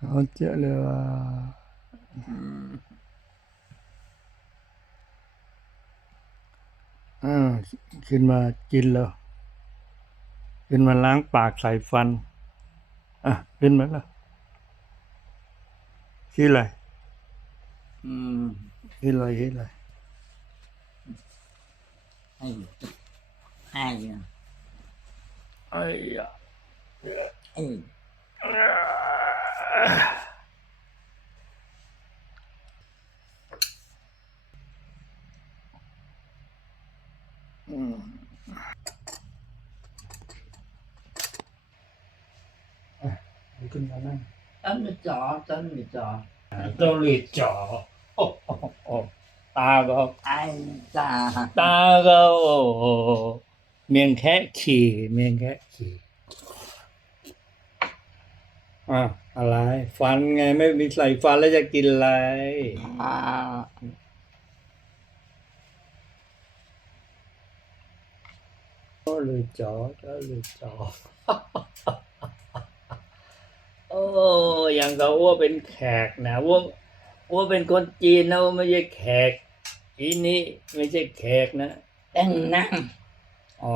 好久了啊。อ่าขึ้นมากินแล้ว ขึ้นมาล้างปากใส่ฟัน อ่ะ ขึ้นมาแล้วชื่ออะไร อืม ชื่ออะไรชื่ออะไร ให้ให้อะ ไอ้ยะ เอ้ย อืมอ่ะขึ้นมานั่ง ต้นไม่จอต้นไม่จอ ตัวหลีจ่อโอ้โอ้โอ้ตาก็ ไอ้ จ้าตาก็โอ้โหเมียงแค่ขี่เมียงแค่ขี่อะ อะไร ฟันไงไม่มีใส่ฟันแล้วจะกินอะไรอ่าก็เลยจ่อก็เลยจ่อโอ้ยังกับอ้วเป็นแขกนะอ้วอ้วเป็นคนจีนนะอ้วไม่ใช่แขกอีนี่ไม่ใช่แขกนะแต่งนั่งอ๋อ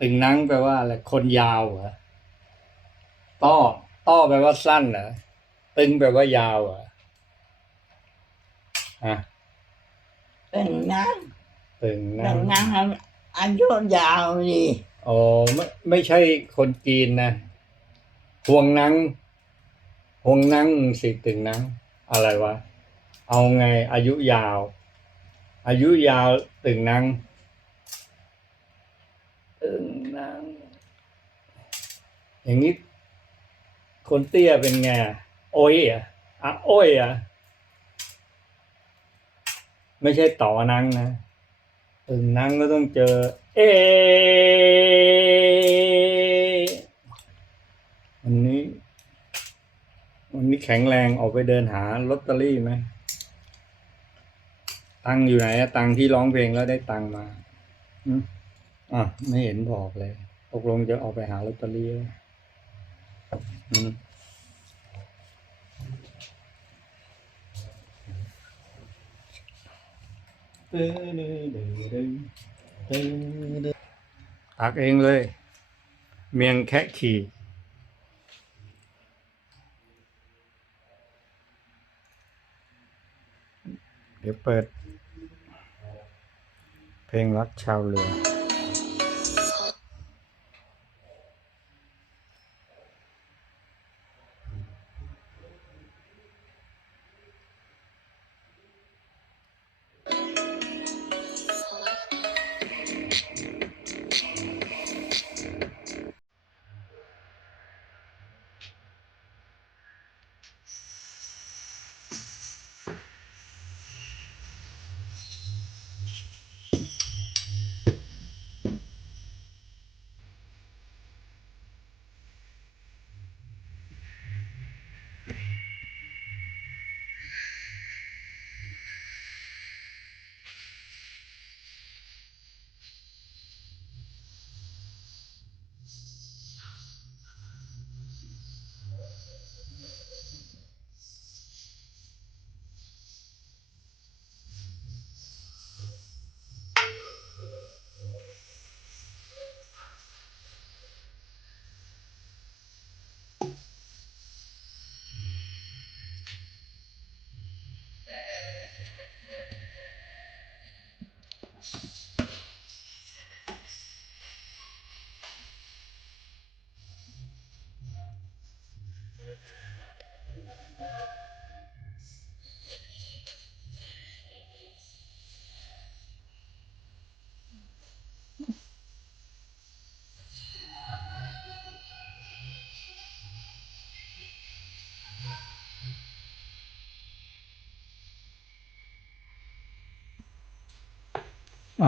ตึงนังแปลว่าอะไรคนยาวเหรอต้อ ต้อแปลว่าสั้นเหรอตึงแปลว่ายาวเหรอฮะแต่งนั่งตึงนัแต่งงนั่งอายุยาวดีอ๋อไม่ไม่ใช่คนจีนนะห่วงนังห่วงนังสิตึงนังอะไรวะเอาไงอายุยาว อายุยาวตึงนังตึงนังอย่างนี้ คนเตี้ยเป็นไงโอ้ยอะอะโอ้ยอะไม่ใช่ต่อนังนะตึงนังก็ต้องเจอ เอวันนี้วันนี้แข็งแรงออกไปเดินหาลอตเตอรี่ไหมตังอยู่ไหนอะตังที่ร้องเพลงแล้วได้ตังมาอะไม่เห็นบอกเลยตกลงจะออกไปหาลอตเตอรี่ ไหมอืมตักเองเลยเมียงแคะขี่เดี๋ยวเปิด เพลงรักชาวเรือ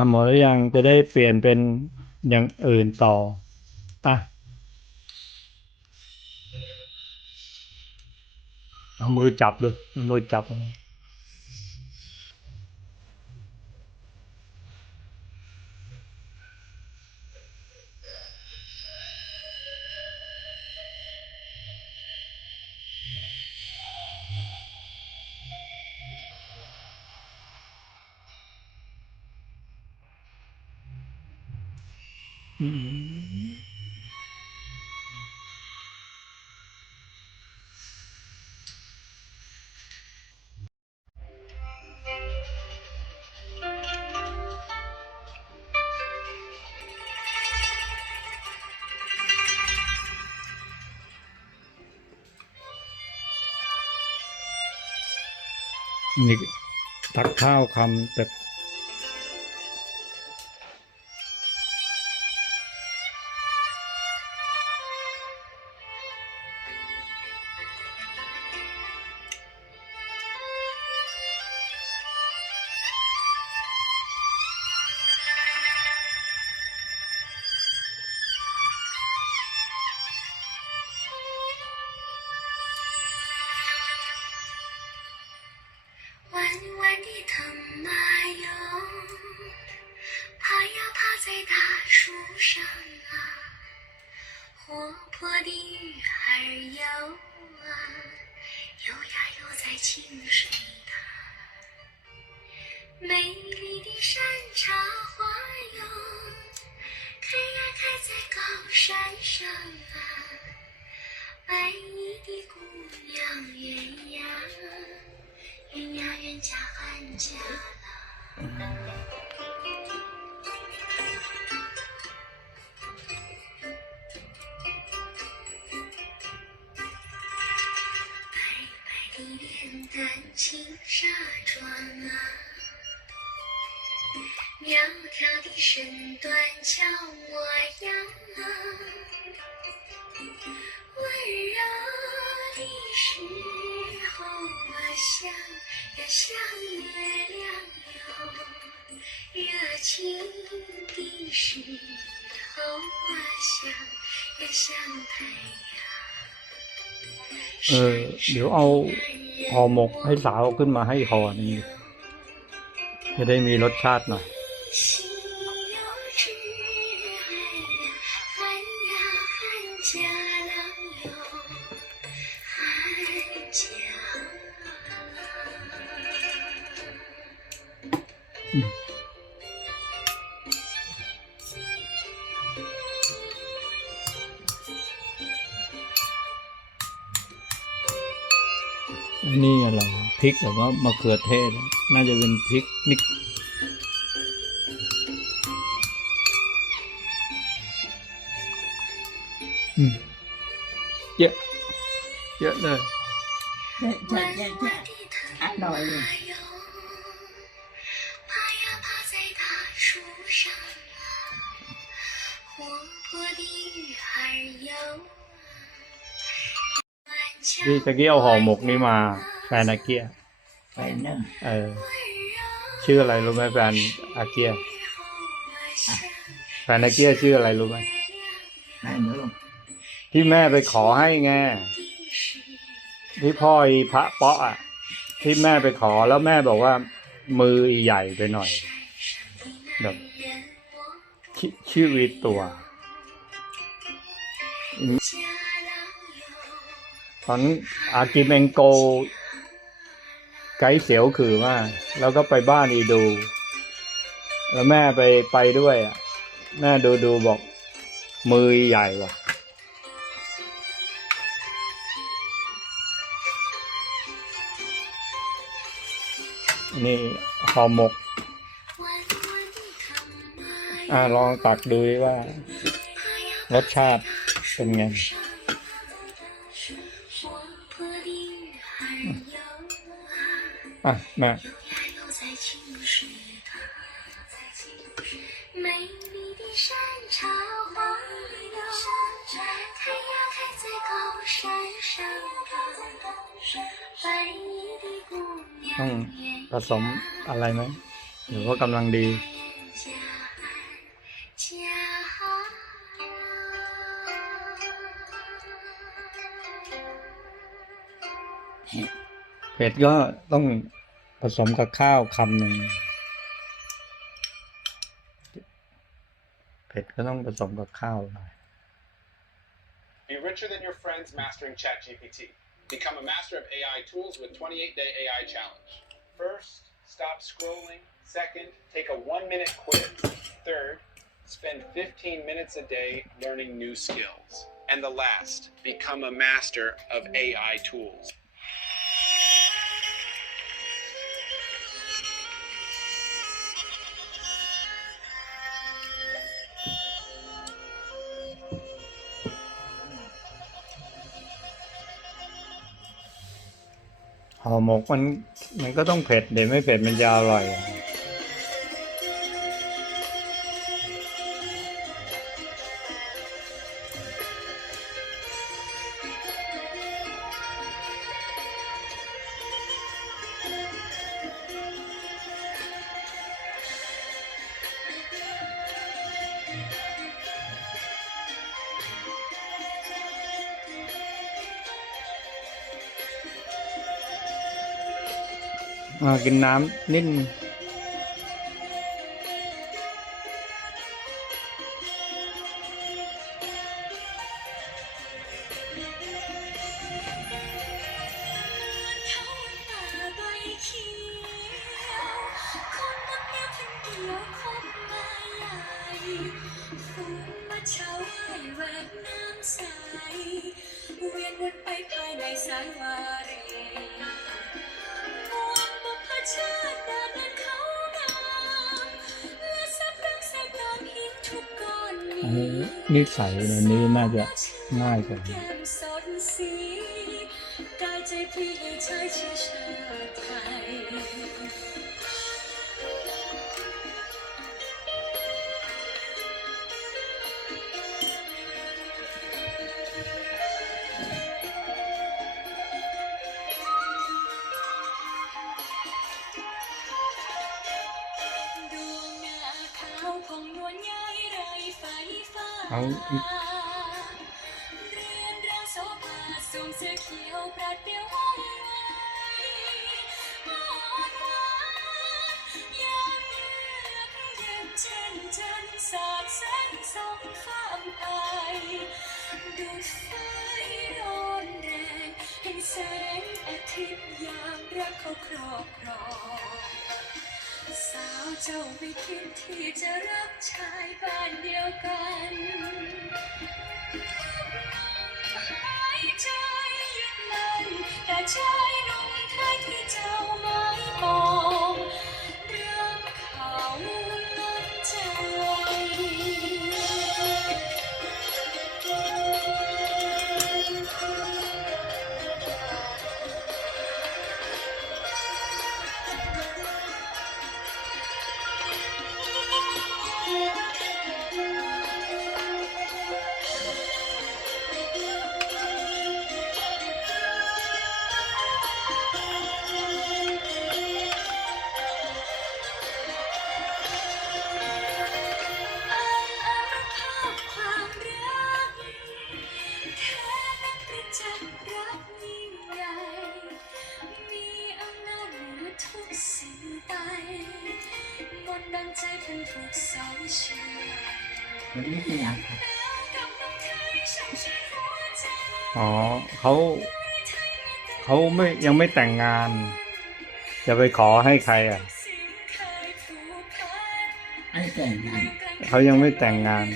หมดหรือยังจะได้เปลี่ยนเป็นอย่างอื่นต่ออะเอามือจับเลยมือจับ นี่ตักข้าวคำแต่ 树上啊，活泼的鱼儿游啊，游呀游在清水塘。美丽的山茶花哟，开呀开在高山上啊，白衣的姑娘圆呀。圆呀圆家汉家了。丹青纱窗啊，苗条的身段俏模样啊，温柔的时候我想呀像月亮哟，热情的时候我想呀像太阳。呃，刘傲。 ห่อหมกให้สาวขึ้นมาให้ห่อนึงดิจะได้มีรสชาติหน่อย พริกแล้วก็มะเขือเทศ น่าจะเป็นพริกนิกเยอะเยอะเลยน้อยเลยที่จะเรี่ตะกี้เอาห่อหมกนี้มา ฟนอาเกียไปหนึ่งเออชื่ออะไรรู้ไหมแฟนอาเกียแฟนอาเกียชื่ออะไรรู้ไหมไปหนึ่งที่แม่ไปขอให้ไงที่พ่ออีพระเปาะอะที่แม่ไปขอแล้วแม่บอกว่า มืออีใหญ่ไปหน่อยแบบชชื่อวีตัว ตอนนั้นอากิเมงโก ไกด์เสียวคือมากแล้วก็ไปบ้านอีดู แล้วแม่ไปไปด้วยอะแม่ดูดูบอก มือใหญ่ว่ะนี่ห่อหมก อ่าลองตักดูดิว่า รสชาติเป็นไง อะแม่ต้องผสมอะไรไหมหรือว่ากำลังดี ผ็ดก็ต้องผสมกับข้าวคำหนึ่งเผ็ดก็ต้องผสมกับข้าวหน่อย Be richer than your friends mastering ChatGPT. Become a master of AI tools with 28 Day AI Challenge. First, stop scrolling. Second, take a one minute quiz. Third, spend 15 minutes a day learning new skills. And the last, become a master of AI tools. ห่อหมกมันมันก็ต้องเผ็ดเดี๋ยวไม่เผ็ดมันจะอร่อยอะ กินน้ำนิดนึง นอันนี้นิสัยในนี้น่าจะง่ายกว่า อกเย็นเช่นจันสาดแสงส่องฟ้ามไปดูดไฟร้อนแรงแห่งแสงอาทิตย์ยามรักเขาครอบครอง สาวเจ้าไม่คิดที่จะรักชายบ้านเดียวกันหายใจยึดมันแต่ชาย มันไม่เป็นอย่างครับแล้วกับน้องไทยช่างใจหัวใจอ๋อเขาเขาไม่ยังไม่แต่งงาน จะไปขอให้ใครอะสิ่งเคยผูกพันไอ้แต่งงานเขายังไม่แต่งงาน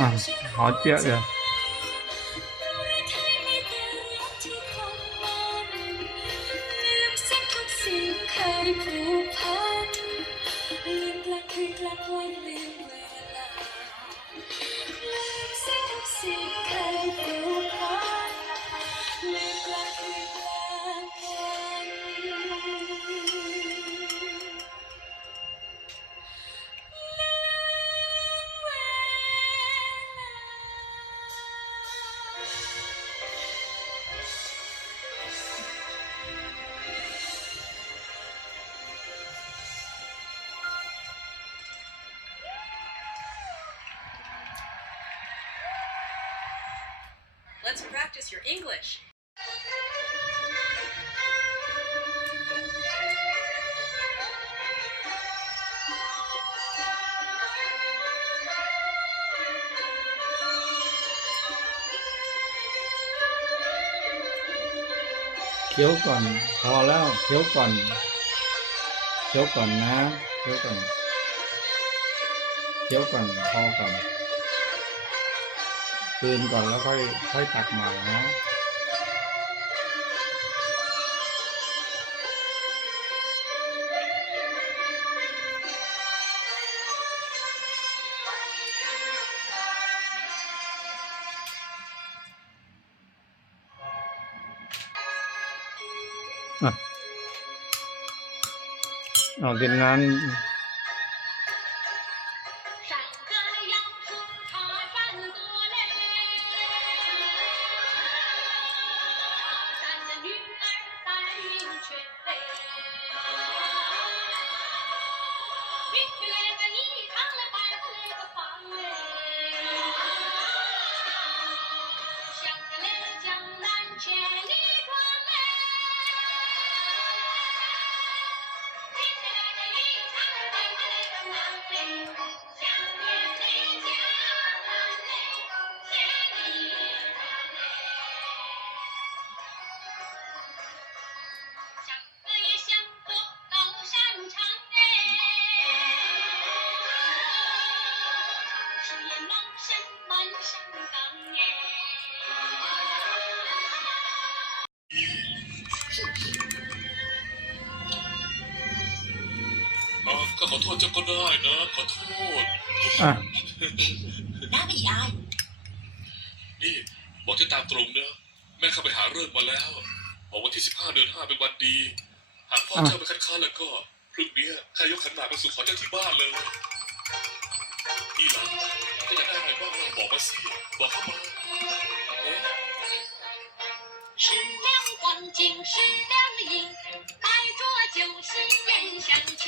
อะช่างชื่นขอเจี๊ยเลยเราได้ไทยไม่เตือนที่คงมันลืมสิ้นทุกสิ่งเคยผูกพันลืมกลางคืนกลางวันลืม Let's practice your English. เคี้ยวก่อนพอแล้วเคี้ยวก่อนเคี้ยวก่อนนะเคี้ยวก่อนเคี้ยวก่อนพอก่อน กลืนก่อนแล้วค่อยค่อยตักใหม่นะเอาดินน้ big. ษเจ้าก็ได้นะ ขอโทษ ำอ่ะ น้าไม่อาย นี่ บอกที่ตามตรงนะแม่เข้าไปหาเรื่องมาแล้วบอกวันที่สิบห้าเดือนห้าเป็นวันดี หากพ่อ อ่ะ เจ้าไปคัดค้านแล้วก็พรุ่งนี้ข้ายกขันหมากไปสู่ขอเจ้าที่บ้านเลยนี่ล่ะถ้าอยากได้อะไรบ้างล่ะบอกมาสิบอกเข้ามาเอ๊ะ 是两光景，是两影，白桌酒席宴相亲，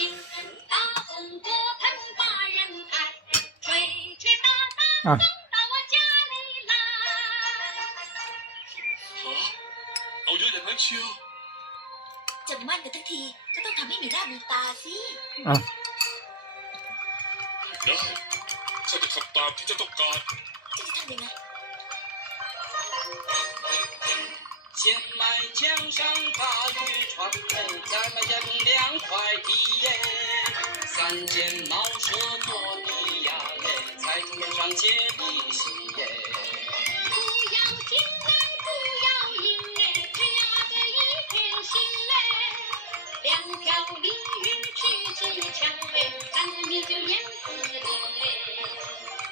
打啊送到我家里来。 ฮะเอาเยอะอย่างนั้นเชียว จะมั่นกันทั้งที ก็ต้องทำให้มีหน้ามีตาสิ อ่ะ ได้ข้าจะทำตามที่เจ้าต้องการ จะจะทำยังไง 先买江上大渔船，再买件凉快的耶，三件茅舍做的呀嘞， 菜面上接地气耶。不要金来不要银哎，只要这一片心嘞。两条鲤鱼去自强哎，咱你就淹死了嘞。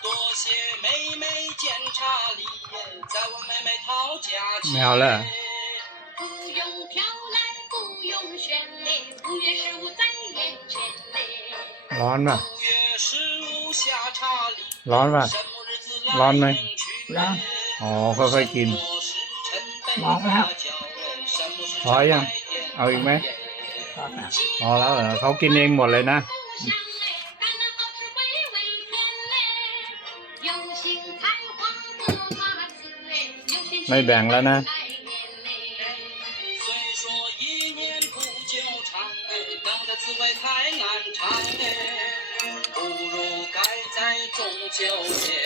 多谢妹妹检查礼耶，在我妹妹讨价钱。没有了不用挑来，不用选嘞，五月十五在眼前嘞。ร้อ ร้อนป่ะ ร้อนไหมร้อนอ๋อค่อยๆกินมองแล้วพอยัง เอาอีกไหมพอแล้วเเขากินเองหมดเลยนะไม่แบ่งแล้วนะ 纠结